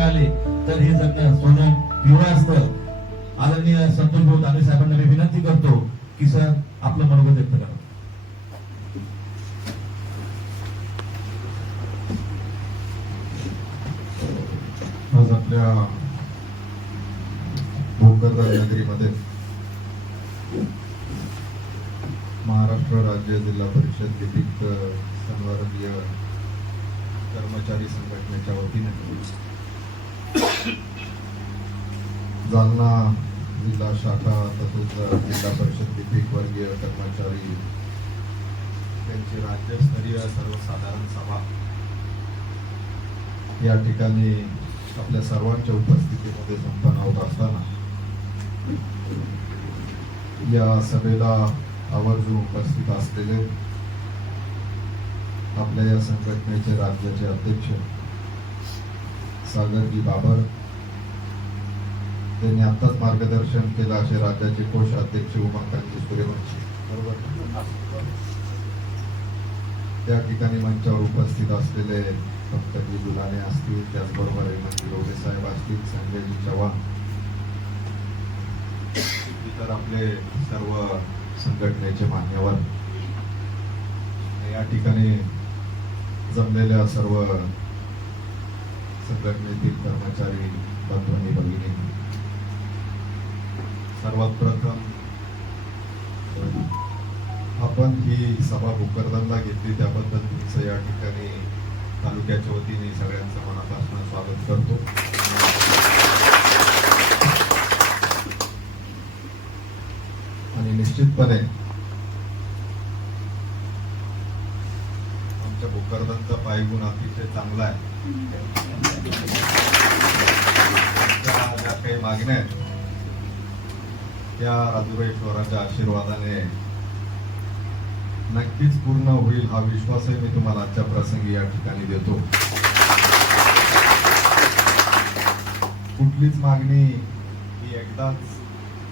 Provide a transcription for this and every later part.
आले तर हे जगणं सोनं पिवळं असतं. आदरणीय संतोष भाऊ दानवे साहेबांना मी विनंती करतो की सर आपलं मनोगत व्यक्त करा. आज आपल्या भोकरदन नगरीमध्ये महाराष्ट्र राज्य जिल्हा परिषद लिपिक संवर्गीय कर्मचारी संघटनेच्या वतीने जालना जिल्हा शाखा तसेच जिल्हा परिषद लिपिक वर्गीय कर्मचारी त्यांची राज्यस्तरीय सर्वसाधारण सभा या ठिकाणी आपल्या सर्वांच्या उपस्थितीमध्ये संपन्न होत असताना या सभेला आवर्जून उपस्थित असलेले आपल्या या संघटनेचे राज्याचे अध्यक्ष सागरजी बाबर, त्यांनी आताच मार्गदर्शन केलं असे राज्याचे कोषाध्यक्ष उमाकांतजी सूर्यवंशी, बरोबर, त्या ठिकाणी मंचावर उपस्थित असलेले पंकजी दुलाने असतील, त्याचबरोबर हेमंत रोडे साहेब असतील, संजयजी चव्हाण, इतर आपले सर्व संघटनेचे मान्यवर, या ठिकाणी जमलेल्या सर्व संघटनेतील कर्मचारी बंधूंनी भगिनी, सर्वात प्रथम आपण ही सभा भोकरदनला घेतली त्याबद्दल तुमचं या ठिकाणी तालुक्याच्या वतीने सगळ्यांचं मनापासून स्वागत करतो. आणि निश्चितपणे आमच्या भोकरदनचा पायगुण अतिशय चांगला आहे. ज्या काही मागण्या आहेत त्या राजुरेश्वराच्या आशीर्वादाने नक्कीच पूर्ण होईल हा विश्वासही मी तुम्हाला आजच्या प्रसंगी या ठिकाणी देतो. कुठलीच मागणी ही एकदाच,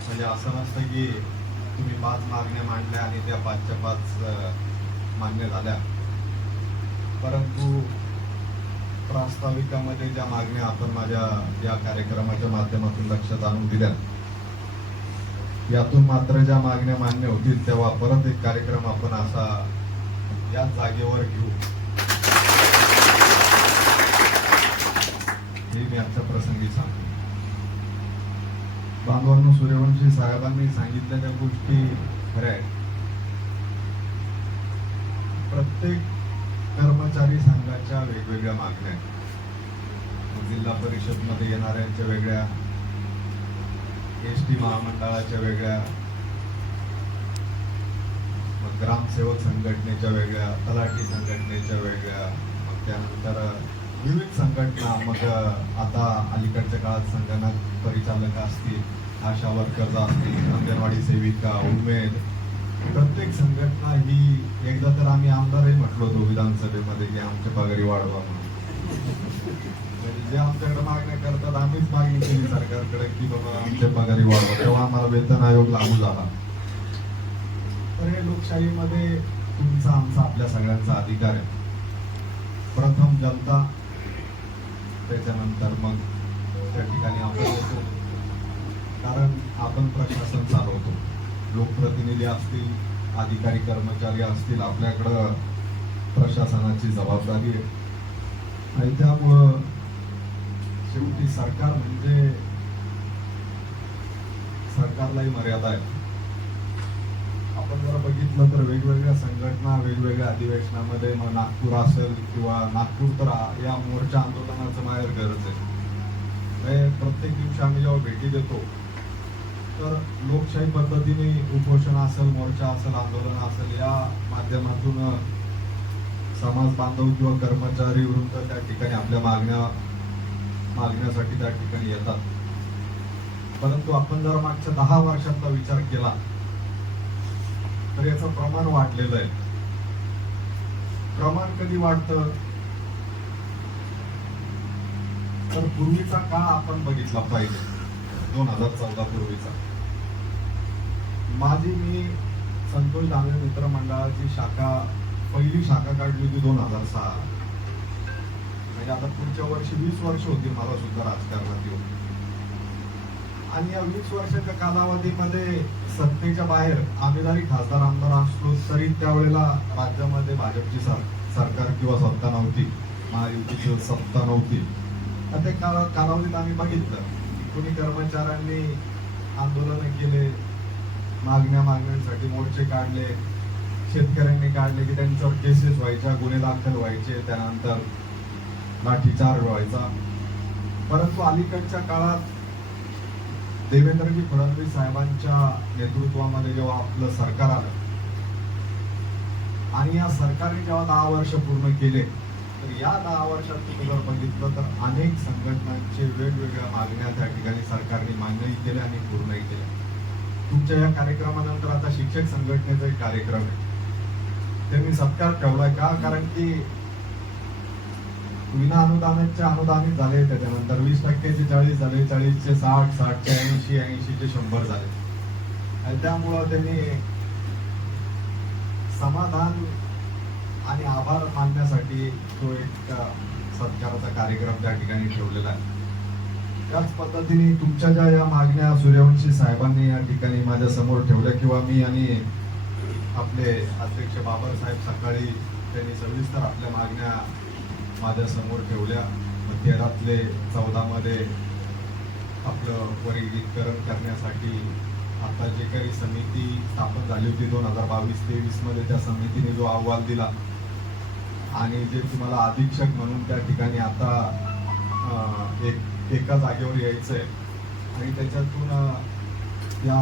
म्हणजे असं नसतं की तुम्ही 5 मागण्या मांडल्या आणि त्या 5च्या 5 मान्य झाल्या, परंतु प्रास्ताविकामध्ये ज्या मागण्या आपण माझ्या या कार्यक्रमाच्या माध्यमातून लक्षात आणून दिल्या, यातून मात्र ज्या मागण्या मान्य होतील तेव्हा परत एक कार्यक्रम आपण असा या जागेवर घेऊ, हे मी आजच्या प्रसंगी सांगतो. बांधवांनो, सूर्यवंशी साहेबांनी सांगितलेल्या गोष्टी खऱ्या आहेत. प्रत्येक कर्मचारी संघाच्या वेगवेगळ्या मागण्या आहेत. जिल्हा परिषद मध्ये येणाऱ्यांच्या वेगळ्या, एसटी महामंडळाच्या वेगळ्या, मग ग्रामसेवक संघटनेच्या वेगळ्या, तलाठी संघटनेच्या वेगळ्या, मग त्यानंतर विविध संघटना, मग आता अलीकडच्या काळात संगणक परिचालक असतील, आशा वर्कर्स असतील, अंगणवाडी सेविका, उमेद, प्रत्येक संघटना ही, एकदा तर आम्ही आमदारही म्हटलो होतो विधानसभेमध्ये की आमच्या पगारी वाढवा म्हणून. जे आमच्याकडे मागण्या करतात आम्हीच मागणी केली सरकारकडे की बाबा आमच्या पगारी वाढवा, तेव्हा आम्हाला वेतन आयोग लागू झाला. तर हे लोकशाहीमध्ये तुमचा आमचा आपल्या सगळ्यांचा अधिकार आहे. प्रथम जनता, त्याच्यानंतर मग त्या ठिकाणी आपण येतो, कारण आपण प्रशासन चालवतो. लोकप्रतिनिधी असतील, अधिकारी कर्मचारी असतील, आपल्याकडं प्रशासनाची जबाबदारी आहे. आणि त्यामुळं शेवटी सरकार म्हणजे सरकारलाही मर्यादा आहे. आपण जर बघितलं तर वेगवेगळ्या संघटना वेगवेगळ्या अधिवेशनामध्ये, मग नागपूर असेल किंवा नागपूर तर या मोर्चा आंदोलनाचं माहेर गरज आहे. प्रत्येक दिवशी आम्ही जेव्हा भेटी देतो तर लोकशाही पद्धतीने उपोषण असेल, मोर्चा असेल, आंदोलन असेल, या माध्यमातून समाज बांधव किंवा कर्मचारी वृंद त्या ठिकाणी आपल्या मागण्यासाठी त्या ठिकाणी येतात. परंतु आपण जर मागच्या 10 वर्षातला विचार केला तर याचं प्रमाण वाढलेलं आहे. प्रमाण कधी वाढतं तर पूर्वीचा काळ आपण बघितला पाहिजे, 2014 पूर्वीचा. मी संतोष दानवे मित्र मंडळाची पहिली शाखा काढली होती 2006. म्हणजे आता पुढच्या वर्षी 20 वर्ष होतील मला सुद्धा राजकारणात येऊन. आणि या 20 वर्षाच्या कालावधीमध्ये सत्तेच्या बाहेर आम्ही जरी खासदार आमदार असलो तरी त्यावेळेला राज्यामध्ये भाजपची सरकार किंवा सत्ता नव्हती, महायुतीची सत्ता नव्हती. तर ते कालावधीत आम्ही बघितलं कोणी कर्मचाऱ्यांनी आंदोलनं केले, मागण्यांसाठी मोर्चे काढले, शेतकऱ्यांनी काढले की त्यांच्यावर केसेस व्हायच्या, गुन्हे दाखल व्हायचे, त्यानंतर लाठीचार्ज व्हायचा. परंतु अलीकडच्या काळात देवेंद्रजी फडणवीस साहेबांच्या नेतृत्वामध्ये जेव्हा आपलं सरकार आलं आणि या सरकारने जेव्हा 10 वर्ष पूर्ण केले, तर या 10 वर्षात तुम्ही जर बघितलं तर अनेक संघटनांचे वेगवेगळ्या मागण्या त्या ठिकाणी सरकारने मान्यही केल्या आणि पूर्णही केल्या. तुमच्या या कार्यक्रमानंतर आता शिक्षक संघटनेचा एक कार्यक्रम आहे, त्यांनी सत्कार ठेवलाय का? कारण की विना अनुदानाचे अनुदानित झाले, त्याच्यानंतर 20%चे 40 झाले, 40चे 60, 60चे 80, 80चे 100 झाले. आणि त्यामुळं त्यांनी समाधान आणि आभार मानण्यासाठी तो एक सत्काराचा कार्यक्रम त्या ठिकाणी ठेवलेला आहे. त्याच पद्धतीने तुमच्या ज्या या मागण्या सूर्यवंशी साहेबांनी या ठिकाणी माझ्या समोर ठेवल्या किंवा मी आणि आपले अध्यक्ष बाबर साहेब सकाळी त्यांनी सविस्तर आपल्या मागण्या माझ्या समोर ठेवल्या. 13तले 14 आपलं वर्गीकरण करण्यासाठी आता जे काही समिती स्थापन झाली होती 2022-23 मध्ये, त्या समितीने जो अहवाल दिला आणि जे तुम्हाला अधीक्षक म्हणून त्या ठिकाणी आता एका जागेवर यायचंय आणि त्याच्यातून या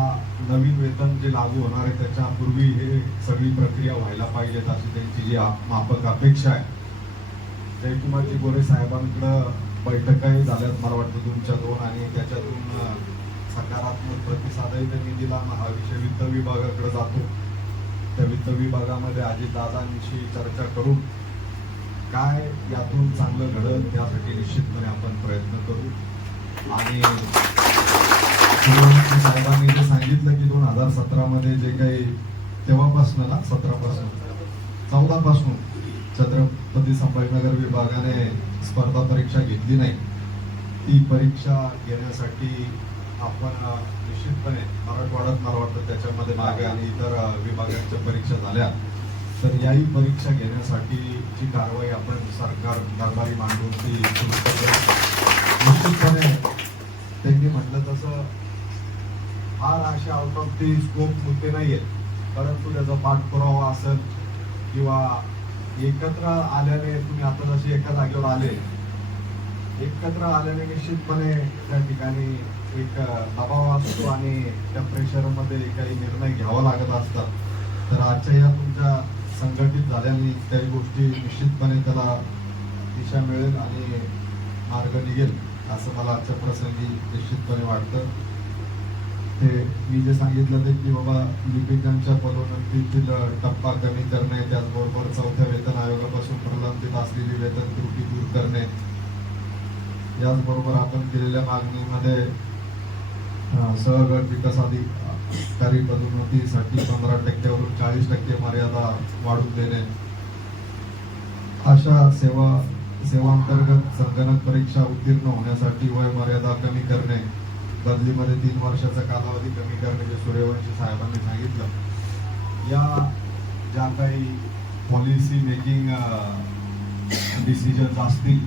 नवीन वेतन जे लागू होणार आहे त्याच्यापूर्वी हे सगळी प्रक्रिया व्हायला पाहिजेत अशी त्यांची जी माफक अपेक्षा आहे. जयकुमारजी गोरे साहेबांकडं बैठकाही झाल्यात मला वाटतं तुमच्या 2 आणि त्याच्यातून सकारात्मक प्रतिसादही त्यांनी दिला. हा विषय वित्त विभागाकडे जातो. त्या वित्त विभागामध्ये अजितदादांशी चर्चा करून काय यातून चांगलं घडलं त्यासाठी निश्चितपणे आपण प्रयत्न करू. आणि साहेबांनी जे सांगितलं की 2017 मध्ये जे काही तेव्हापासून ना 14 पासून छत्रपती संभाजीनगर विभागाने स्पर्धा परीक्षा घेतली नाही. ती परीक्षा घेण्यासाठी आपण निश्चितपणे मराठवाड्यात मला वाटतं त्याच्यामध्ये मागे आणि इतर विभागांच्या परीक्षा झाल्या, तर याही परीक्षा घेण्यासाठीची कारवाई आपण सरकार दरबारी मांडून ती निश्चितपणे त्यांनी म्हटलं तसं फार असे आउट ऑफ दी स्कोप मुद्दे नाही आहेत, परंतु त्याचा पाठपुरावा असेल किंवा एकत्र आल्याने तुम्ही आता जसे एका जागेवर आले, एकत्र आल्याने निश्चितपणे त्या ठिकाणी एक दबाव असतो आणि त्या प्रेशरमध्ये काही निर्णय घ्यावा लागत असतात. तर आजच्या या तुमच्या संघटित झाल्याने त्या गोष्टी निश्चितपणे त्याला दिशा मिळेल आणि मार्ग निघेल असं मला आजच्या प्रसंगी निश्चितपणे वाटतं. ते मी जे सांगितलं ते की बाबा लिपिकांच्या पदोन्नतीतील टप्पा कमी करणे, त्याचबरोबर 4थ्या वेतन आयोगापासून प्रलंबित असलेली वेतन त्रुटी दूर करणे, याचबरोबर आपण केलेल्या मागणीमध्ये सहगट विकास अधिकारी पदोन्नतीसाठी 15% 40% मर्यादा वाढवून देणे, अशा सेवांतर्गत संगणक परीक्षा उत्तीर्ण होण्यासाठी वय मर्यादा कमी करणे, बदलीमध्ये 3 वर्षाचा कालावधी कमी करणे जे सूर्यवंशी साहेबांनी सांगितलं. या ज्या काही पॉलिसी मेकिंग डिसिजन्स असतील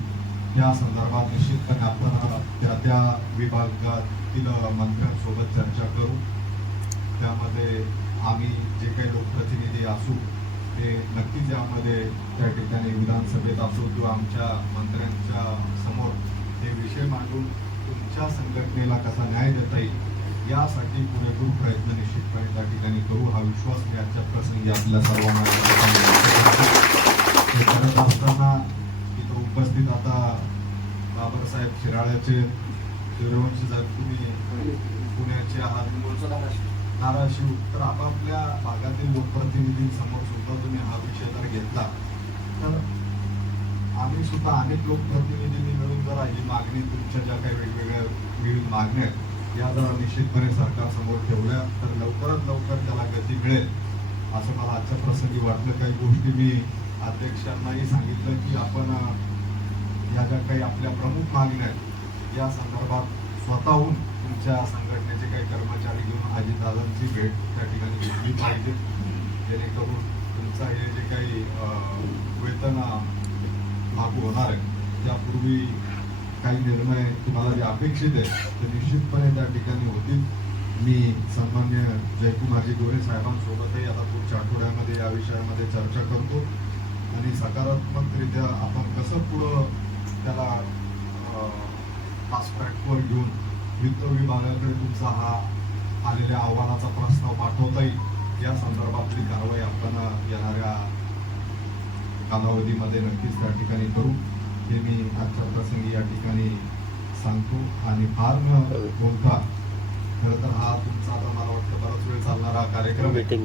या संदर्भात निश्चितपणे आपण त्या विभागातील मंत्र्यांसोबत चर्चा करू. त्यामध्ये आम्ही जे काही लोकप्रतिनिधी असू ते नक्कीच यामध्ये त्या ठिकाणी विधानसभेत असो किंवा आमच्या मंत्र्यांच्या समोर हे विषय मांडून तुमच्या संघटनेला कसा न्याय देता येईल यासाठी पुरेपूर प्रयत्न निश्चितपणे त्या ठिकाणी करू. हा विश्वास मी आजच्या प्रसंगी आपल्या सर्वांना करत असताना इथं उपस्थित आता बाबासाहेब शिराळ्याचे सूर्यवंशी साहेब, तुम्ही पुण्याचे आहात, धाराशिव, तर आपापल्या भागातील लोकप्रतिनिधींसमोर सुद्धा तुम्ही हा विषय जर घेतला तर आम्ही सुद्धा अनेक लोकप्रतिनिधींनी मिळून जरा ही मागणी तुमच्या ज्या काही वेगवेगळ्या विविध मागण्या आहेत या जरा निश्चितपणे सरकारसमोर ठेवल्या तर लवकरात लवकर त्याला गती मिळेल असं मला आजच्या प्रसंगी वाटलं. काही गोष्टी मी अध्यक्षांनाही सांगितलं की आपण ह्या ज्या काही आपल्या प्रमुख मागण्या आहेत या संदर्भात स्वतःहून तुमच्या संघटनेचे काही कर्मचारी घेऊन अजितदादांची भेट त्या ठिकाणी घेतली पाहिजे, जेणेकरून तुमचा हे जे काही वेतन लागू होणार आहे त्यापूर्वी काही निर्णय तुम्हाला जे अपेक्षित आहे ते निश्चितपणे त्या ठिकाणी होतील. मी सन्मान्य जयकुमारजी गोरे साहेबांसोबतही आता पुढच्या आठवड्यामध्ये या विषयामध्ये चर्चा करतो आणि सकारात्मकरित्या आपण कसं पुढं त्याला फास्ट ट्रॅकवर घेऊन वित्त विभागाकडे तुमचा हा आलेल्या अहवालाचा प्रस्ताव पाठवता येईल या संदर्भातली कारवाई आपण येणाऱ्या कालावधीमध्ये नक्कीच त्या ठिकाणी करू, हे मी आजच्या प्रसंगी या ठिकाणी सांगतो. आणि फार न बोलता खरं तर हा तुमचा आता मला वाटतं बराच वेळ चालणारा कार्यक्रम आहे.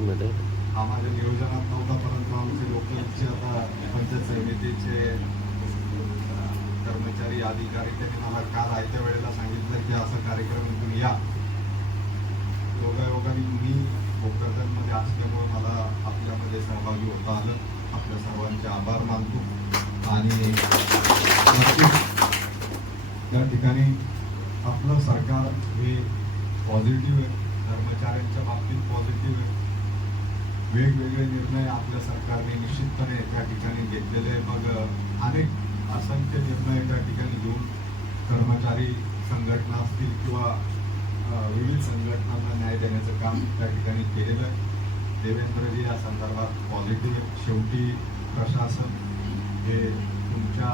हा माझ्या नियोजनात नव्हता, परंतु आमचे लोकलचे आता पंचायत समितीचे कर्मचारी अधिकारी त्यांनी मला काल आयत्या वेळेला सांगितलं की असा कार्यक्रम तुम्ही या. योगायोगाने मी भोकरदनमध्ये असल्यामुळे मला आपल्यामध्ये सहभागी होता आलं. आपल्या सर्वांचे आभार मानतो आणि त्या ठिकाणी आपलं सरकार हे पॉझिटिव्ह आहे, कर्मचाऱ्यांच्या बाबतीत पॉझिटिव्ह आहे. वेगवेगळे निर्णय आपल्या सरकारने निश्चितपणे त्या ठिकाणी घेतलेले, मग अनेक असंख्य निर्णय त्या ठिकाणी घेऊन कर्मचारी संघटना असतील किंवा विविध संघटनांना न्याय देण्याचं काम त्या ठिकाणी केलेलं आहे. देवेंद्रजी या संदर्भात पॉझिटिव्ह आहे. शेवटी प्रशासन हे तुमच्या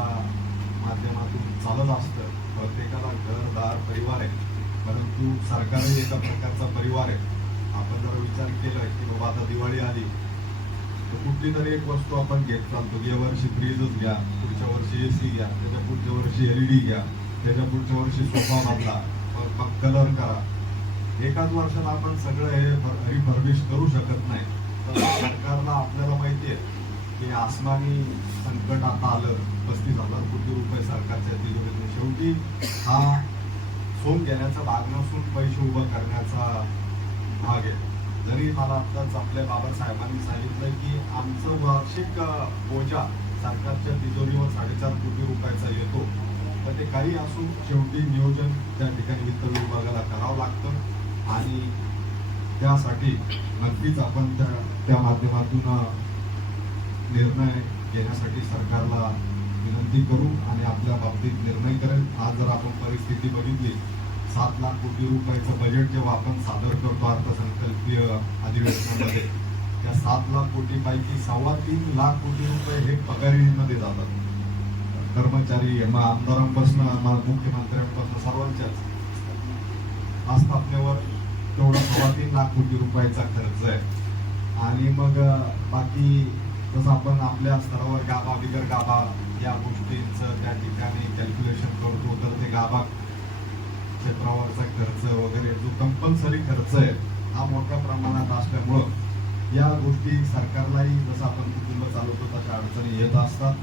माध्यमातून चालत असतं. प्रत्येकाला घरदार परिवार आहे, परंतु सरकारही एका प्रकारचा परिवार आहे. आपण जर विचार केला की बाबा आता दिवाळी आली तर कुठली तरी एक वस्तू आपण घेत चालतो. या वर्षी फ्रीजच घ्या, पुढच्या वर्षी AC घ्या, त्याच्या पुढच्या वर्षी LED घ्या, त्याच्या पुढच्या वर्षी सोफा बदला, मग कलर करा. एकाच वर्षात आपण सगळं हे रिफर्बिश करू शकत नाही. तर सरकारला आपल्याला माहिती आहे की आसमानी संकट आता आलं. 35,000 कोटी रुपये सरकारच्या तिजोरीतून. शेवटी हा सोन घेण्याचा भाग नसून पैसे उभं करण्याचा भाग आहे. जरी मला आत्ताच आपल्या बाबासाहेबांनी सांगितलं की आमचं वार्षिक बोजा सरकारच्या तिजोरीवर 4.5 कोटी रुपयाचा येतो, तर ते काही असू शेवटी नियोजन त्या ठिकाणी वित्त विभागाला करावं लागतं आणि त्यासाठी नक्कीच आपण त्या माध्यमातून निर्णय घेण्यासाठी सरकारला विनंती करू आणि आपल्या बाबतीत निर्णय करेल. आज जर आपण परिस्थिती बघितली, 7 लाख कोटी रुपयाचं बजेट जेव्हा आपण सादर करतो अर्थसंकल्पीय अधिवेशनामध्ये, त्या 7 लाख कोटीपैकी 3.25 लाख कोटी रुपये हे पगारीमध्ये जातात. कर्मचारी आमदारांपासून मुख्यमंत्र्यांपासून सर्वांच्याच आस्थापनेवर तेवढा 3.25 लाख कोटी रुपयाचा खर्च आहे. आणि मग बाकी जसं आपण आपल्या स्तरावर गाभा बिगर गाभा या गोष्टींचं त्या ठिकाणी कॅल्क्युलेशन करतो, तर ते गाभा क्षेत्रावरचा खर्च वगैरे जो कंपल्सरी खर्च आहे हा मोठ्या प्रमाणात असल्यामुळं या गोष्टी सरकारलाही जसं आपण कुटुंब चालवतो तशा अडचणी येत असतात.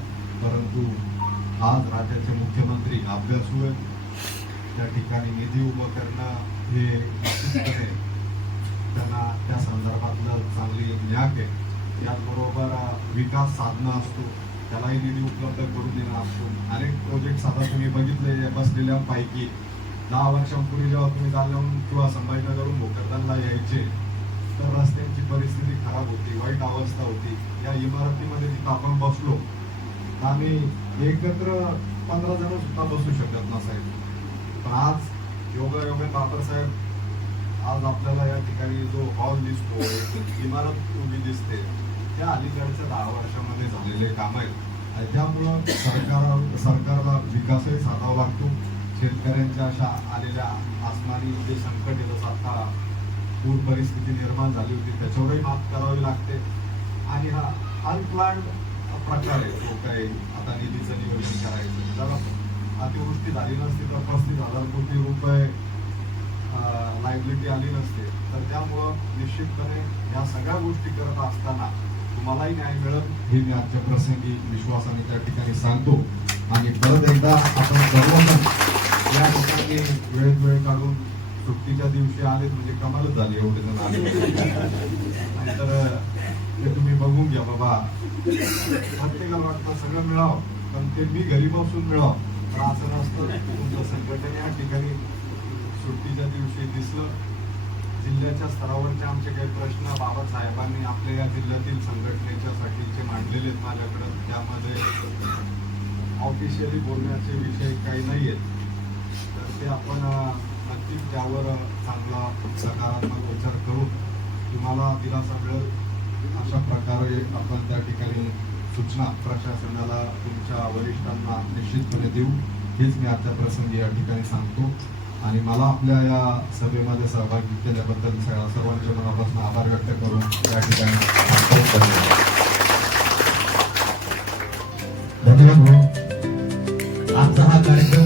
परंतु आज राज्याचे मुख्यमंत्री अभ्यासू आहेत. त्या ठिकाणी निधी उभं करणं हे निश्चितपणे त्यांना त्या संदर्भातलं चांगली न्याक आहे. याचबरोबर विकास साधनं असतो त्यालाही निधी उपलब्ध करून देणं असतो. अनेक प्रोजेक्ट आता तुम्ही बघितले बसलेल्यापैकी 10 वर्षांपूर्वी जेव्हा तुम्ही जालन्याहून किंवा संभाजीनगरहून भोकरदनला यायचे तर रस्त्यांची परिस्थिती खराब होती, वाईट अवस्था होती. या इमारतीमध्ये जिथं आपण बसलो आम्ही एकत्र 15 जण सुद्धा बसू शकत नसायचो. पण आज योगायोगे बाबासाहेब आज आपल्याला या ठिकाणी जो हॉल दिसतो, इमारत उभी दिसते, त्या अलीकडच्या 10 वर्षामध्ये झालेले काम आहेत. त्यामुळं सरकारला विकासही साधावा लागतो. शेतकऱ्यांच्या अशा आलेल्या आसमानी जे संकट आहे, जसं आता पूर परिस्थिती निर्माण झाली होती त्याच्यावरही मात करावी लागते. आणि हा अनप्लॅन्ड प्रकार आहे जो काही आता निधीचं नियोजन करायचं. जर अतिवृष्टी झाली नसती तर 35,000 कोटी रुपये लायबिलिटी आली नसते. तर त्यामुळं निश्चितपणे या सगळ्या गोष्टी करत असताना तुम्हालाही न्याय मिळेल हे मी आजच्या प्रसंगी विश्वासाने त्या ठिकाणी सांगतो. आणि परत एकदा आपण सर्वजण या ठिकाणी वेळ काढून सुट्टीच्या दिवशी आले म्हणजे कमालच झाली. एवढे जण आले तर ते तुम्ही बघून घ्या बाबा. प्रत्येकाला वाटतं सगळं मिळावं पण ते मी घरी बसून मिळवा, पण असं नसतं. तुमचं संघटन या ठिकाणी सुट्टीच्या दिवशी दिसलं. जिल्ह्याच्या स्तरावरचे आमचे काही प्रश्न बाबासाहेबांनी आपल्या या जिल्ह्यातील संघटनेच्या साठीचे मांडलेले आहेत माझ्याकडं. त्यामध्ये ऑफिशियली बोलण्याचे विषय काही नाही आहेत, तर ते आपण नक्कीच त्यावर चांगला सकारात्मक विचार करू. तुम्हाला दिलासा मिळेल अशा प्रकारे आपण त्या ठिकाणी सूचना प्रशासनाला तुमच्या वरिष्ठांना निश्चितपणे देऊ, हेच मी आजच्या प्रसंगी या ठिकाणी सांगतो. आणि मला आपल्या या सभेमध्ये सहभागी केल्याबद्दल सर्वांच्या मनापासून आभार व्यक्त करून या ठिकाणी धन्यवाद भाऊ. आजचा हा कार्यक्रम